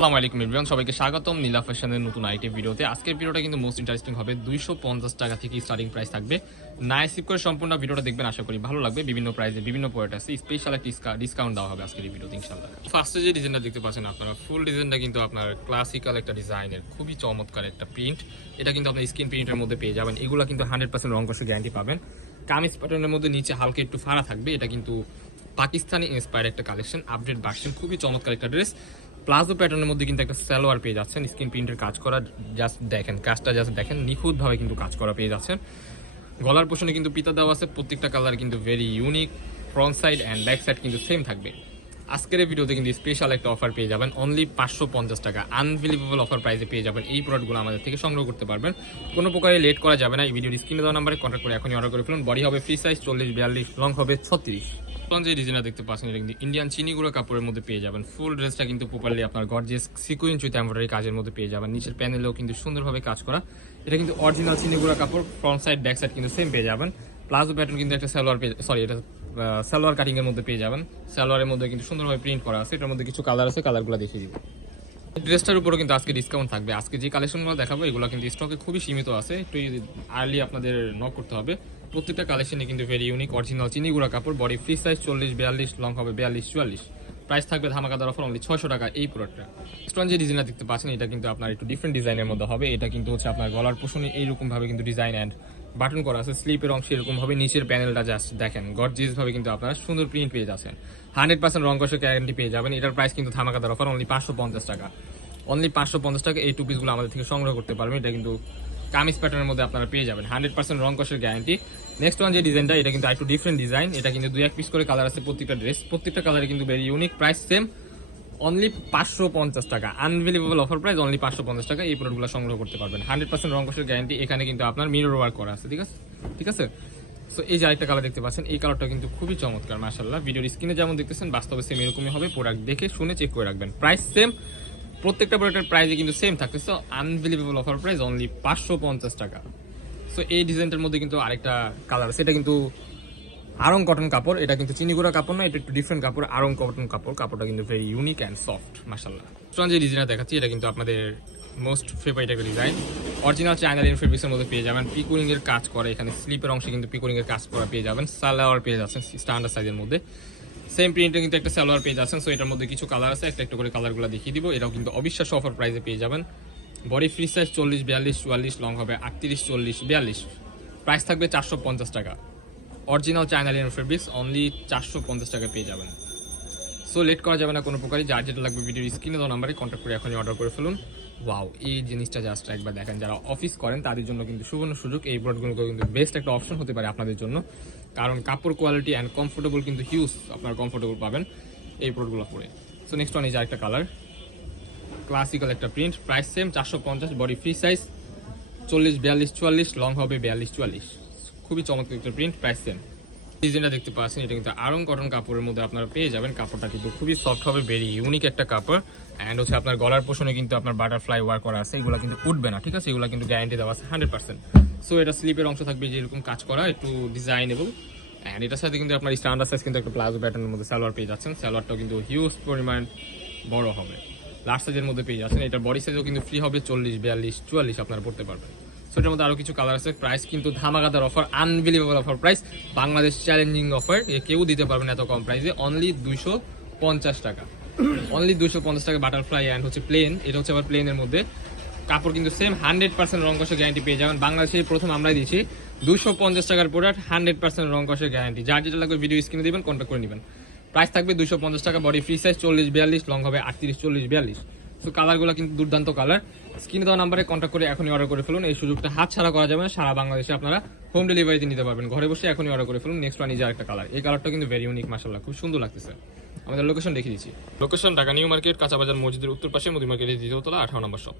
আসসালামু আলাইকুম এভরিওয়ান, সবাইকে স্বাগতম নীলা ফ্যাশনের নতুন আইটি ভিডিওতে। আজকের ভিডিওটা কিন্তু মোস্ট ইন্টারেস্টিং হবে। 250 টাকা থেকে স্টার্টিং প্রাইস থাকবে। না স্কিপ করে সম্পূর্ণ ভিডিওটা দেখবেন, আশা করি ভালো লাগবে। বিভিন্ন প্রাইসে বিভিন্ন প্রোডাক্ট আছে, স্পেশাল একটা ডিসকাউন্ট দেওয়া হবে আজকের এই ভিডিওতে ইনশাআল্লাহ। ফার্স্টে যে ডিজাইনটা দেখতে পাচ্ছেন আপনারা, ফুল ডিজাইনটা কিন্তু আপনার ক্লাসিক্যাল একটা ডিজাইনের খুবই চমৎকার একটা প্রিন্ট। এটা কিন্তু আপনার স্ক্রিন প্রিন্টের মধ্যে পেয়ে যাবেন। এগুলো কিন্তু 100% রং কষে গ্যারান্টি পাবেন। কামিজ প্যাটার্নের মধ্যে নিচে হালকা একটু ফাড়া থাকবে। এটা কিন্তু পাকিস্তানি ইন্সপায়ার্ড একটা কালেকশন, আপডেট ভার্সন, খুবই চমৎকার একটা ড্রেস। প্লাজো প্যাটার্নের মধ্যে কিন্তু একটা সালোয়ার পেয়ে যাচ্ছেন, স্ক্রিন প্রিন্টের কাজ করা। জাস্ট দেখেন কাজটা, জাস্ট দেখেন, নিখুঁতভাবে কিন্তু কাজ করা পেয়ে যাচ্ছেন। গলার পোষণে কিন্তু পিতা দেওয়া আছে, প্রত্যেকটা কালার কিন্তু very unique. Front side and back side কিন্তু সেম থাকবে। আজকের এই ভিডিওতে কিন্তু স্পেশাল একটা অফার পেয়ে যাবেন, অনলি 550 টাকা। আনবিলিভেবল অফার প্রাইসে পেয়ে যাবেন। এই প্রোডাক্টগুলো আমাদের থেকে সংগ্রহ করতে পারবেন, কোনো প্রকারে লেট করা যাবে না। এই ভিডিওর স্ক্রিনে দেওয়া নাম্বারে কন্ট্যাক্ট করে এখনই অর্ডার করে ফেলুন। বডি হবে ফ্রি সাইজ 40-42, লং হবে 36। যে ডিজাইনটা দেখতে পাচ্ছেন, এটা কিন্তু ইন্ডিয়ান চিনিগুড়া কাপড়ের মধ্যে পেয়ে যাবেন। ফুল ড্রেসটা কিন্তু প্রপারলি আপনার গর্জিয়াস সিকুয়েন্স উইথ এমব্রয়ডারি কাজের মধ্যে পেয়ে যাবেন। নিচের প্যানেলেও কিন্তু সুন্দরভাবে কাজ করা। এটা কিন্তু অরিজিনাল চিনিগুড়া কাপড়। ফ্রন্ট সাইড ব্যাক সাইড কিন্তু সেম পেয়ে যাবেন। প্লাজো প্যাটার্ন কিন্তু একটা এটা সালোয়ার কাটিং এর মধ্যে পেয়ে যাবেন। সালোয়ারের মধ্যে কিন্তু সুন্দরভাবে প্রিন্ট করা আছে। এটার মধ্যে কিছু কালার আছে, কালারগুলো দেখিয়ে দিব। ড্রেসটার উপরও কিন্তু আজকে ডিসকাউন্ট থাকবে। আজকে যে কালেকশনগুলো দেখাবো এগুলো কিন্তু স্টকে খুবই সীমিত আছে, একটু আর্লি আপনাদের নক করতে হবে। প্রত্যেকটা কালেকশনে কিন্তু ভেরি ইউনিক, অরিজিনাল চিনিগুড়া কাপড়। বডি ফ্রি সাইজ 40-42, লং হবে 42-44। প্রাইস থাকবে ধামাকাদার অফার অনলি 600 টাকা এই প্রোডাক্টটা। স্টোন যে ডিজাইনটা দেখতে পাচ্ছেন, এটা কিন্তু আপনার একটু ডিফারেন্ট ডিজাইনের মধ্যে হবে। এটা কিন্তু হচ্ছে আপনার গলার পোষণে এইরকম ভাবে কিন্তু ডিজাইন অ্যান্ড বাটন করা আছে। স্লিপের অংশ এরকম ভাবে, নিচের প্যানেলটা জাস্ট দেখেন গর্জিয়াস ভাবে কিন্তু আপনারা সুন্দর প্রিন্ট পেয়ে যাচ্ছেন। 100% রং কষের গ্যারান্টি পেয়ে যাবেন। এটার প্রাইস কিন্তু ধামাকাদার অফার অনলি 550 টাকা। অনলি 550 টাকা এই টু পিসগুলো আমাদের থেকে সংগ্রহ করতে পারবেন। এটা কিন্তু কামিজ প্যাটার্নের মধ্যে আপনারা পেয়ে যাবেন, 100% রং কষের গ্যারান্টি। নেক্সট ওয়ান যে ডিজাইনটা, এটা কিন্তু একটু ডিফারেন্ট ডিজাইন। এটা কিন্তু 2-1 পিস করে কালার আছে প্রত্যেকটা ড্রেস। প্রত্যেকটা কালারে কিন্তু very unique. Price same, only 550 টাকা। আনবিলিভেবল অফার প্রাইস অনলি 550 টাকা। এই প্রোডাক্টগুলো সংগ্রহ করতে পারবেন, 100% রং কষের গ্যারান্টি। এখানে কিন্তু আপনার মিরর ওয়ার্ক করা আছে, ঠিক আছে। সো এই যে আরেকটা কালার দেখতে পাচ্ছেন, এই কালারটা কিন্তু খুবই চমৎকার মাশাআল্লাহ। ভিডিওর স্ক্রিনে যেমন দেখতেছেন বাস্তবে সেম এরকমই হবে। প্রোডাক্ট দেখে শুনে চেক করে রাখবেন। প্রাইস সেম, প্রত্যেকটা প্রোডাক্টের প্রাইসে কিন্তু সেম থাকতেছে। আনবিলিভেবল অফার প্রাইস অনলি 550 টাকা। সো এই ডিজাইনটার মধ্যে কিন্তু আরেকটা কালার আছে। এটা কিন্তু আরং কটন কাপড়। এটা কিন্তু চিনিগুড়া কাপড় না, এটা একটু ডিফারেন্ট কাপড়, আরং কটন কাপড়। কাপড়টা কিন্তু ভেরি ইউনিক অ্যান্ড সফট মাশাআল্লাহ। যে ডিজাইনটা দেখাচ্ছি, এটা কিন্তু আপনাদের মোস্ট ফেভারিট একটা ডিজাইন। অরিজিনাল চায়না লিনেন ফেব্রিক্সের মধ্যে পেয়ে যাবেন। পিকুরিং এর কাজ করে, এখানে স্লিপের অংশে কিন্তু পিকুরিং এর কাজ করা পেয়ে যাবেন। সালোয়ার পেয়ে যাচ্ছেন স্ট্যান্ডার্ড সাইজের মধ্যে। সেম প্রিন্টে কিন্তু একটা সালোয়ার পেয়ে যাচ্ছেন। সো এটার মধ্যে কিছু কালার আছে, একটা করে কালারগুলো দেখিয়ে দিব। এটাও কিন্তু অবিশ্বাস্য অফার প্রাইসে পেয়ে যাবেন। বডি ফ্রি সাইজ 40-42-44, লং হবে 38-40-42। প্রাইস থাকবে 450 টাকা। Original China linen fabrics only 450 টাকা পেয়ে যাবেন। সো লেট করা যাবে না কোনো প্রকারই। যার যেটা লাগবে ভিডিওর স্ক্রিনে দেওয়া নাম্বারে কন্ট্যাক্ট করে এখনই অর্ডার করে ফেলুন। ওয়াও, এই জিনিসটা জাস্ট একবার দেখেন। যারা অফিস করেন তাদের জন্য কিন্তু সুবর্ণ সুযোগ। এই প্রোডাক্টগুলো কিন্তু বেস্ট একটা অপশন হতে পারে আপনাদের জন্য, কারণ কাপড় কোয়ালিটি অ্যান্ড কমফোর্টেবল কিন্তু হিউজ আপনারা কমফোর্টেবল পাবেন এই প্রোডাক্টগুলো পরে। সো নেক্সট ওয়ান এই যে আরেকটা কালার, ক্লাসিক্যাল একটা print. Price same 450, body free size 40-42-44, long হবে 42-44। খুবই চমৎকার একটা প্রিন্ট। Price same. ডিজাইনটা দেখতে পাচ্ছেন, এটা কিন্তু আরং কটন কাপড়ের মধ্যে আপনারা পেয়ে যাবেন। কাপড়টা কিন্তু খুবই সফট হবে, ভেরি ইউনিক একটা কাপড়। অ্যান্ড হচ্ছে আপনার গলার পোষণে কিন্তু আপনার বাটারফ্লাই ওয়ার্ক করা আছে। এগুলো কিন্তু উঠবে না, ঠিক আছে। এগুলো কিন্তু গ্যারান্টি দেওয়া আছে 100%। সো এটা স্লিপের অংশ থাকবে যে এরকম কাজ করা, একটু ডিজাইনেবল। অ্যান্ড এটার সাথে কিন্তু আপনার স্ট্যান্ডার্ড সাইজ কিন্তু একটা প্লাজো প্যাটার্নের মধ্যে সালোয়ার পেয়ে যাচ্ছেন। সালোয়ারটাও কিন্তু হিউজ পরিমাণ বড় হবে, লার্জ সাইজের মধ্যে পেয়ে যাচ্ছেন। এটার বডি সাইজও কিন্তু ফ্রি হবে 40-42-44 আপনারা পড়তে পারবেন। সো এটার মধ্যে আরো কিছু কালার আছে। প্রাইস কিন্তু ধামাকাদার offer, unbelievable offer price, Bangladesh challenging offer. কেউ দিতে পারবেন এত কম প্রাইসে। অনলি 250 টাকা। অনলি 250 টাকা বাটারফ্লাই অ্যান্ড হচ্ছে প্লেন। এটা হচ্ছে আবার প্লেনের মধ্যে। কাপড় কিন্তু সেম, 100% রং কষের গ্যারান্টি পেয়ে যাবেন। বাংলাদেশে প্রথম আমরাই দিচ্ছি 250 টাকার প্রোডাক্ট, 100% রং কষের গ্যারান্টি। যার যেটা লাগবে ভিডিও স্ক্রিনে দিবেন, কন্ট্যাক্ট করে নেবেন। প্রাইস থাকবে 250 টাকা। বডি ফ্রি সাইজ 40-42, লং হবে 38-40-42। সো কালারগুলো কিন্তু দুর্দান্ত কালার। স্ক্রিনে দেওয়া নাম্বারে কন্ট্যাক্ট করে এখনই অর্ডার করে ফেলুন। এই সুযোগটা হাত ছাড়া করা যাবে না। সারা বাংলাদেশে আপনারা হোম ডেলিভারিতে নিতে পারবেন। ঘরে বসে এখনই অর্ডার করে ফেলুন। নেক্সট ওয়ান নিজে একটা কালার। এই কালারটা কিন্তু ভেরি ইউনিক মাশাআল্লাহ, খুব সুন্দর লাগতেছে। আমাদের লোকেশন দেখিয়ে দিচ্ছি। লোকেশন ঢাকা নিউ মার্কেট, কাঁচা বাজার মসজিদের উত্তর পাশে, মুদি মার্কেটের দ্বিতীয় তলা, 18 নম্বর শপ।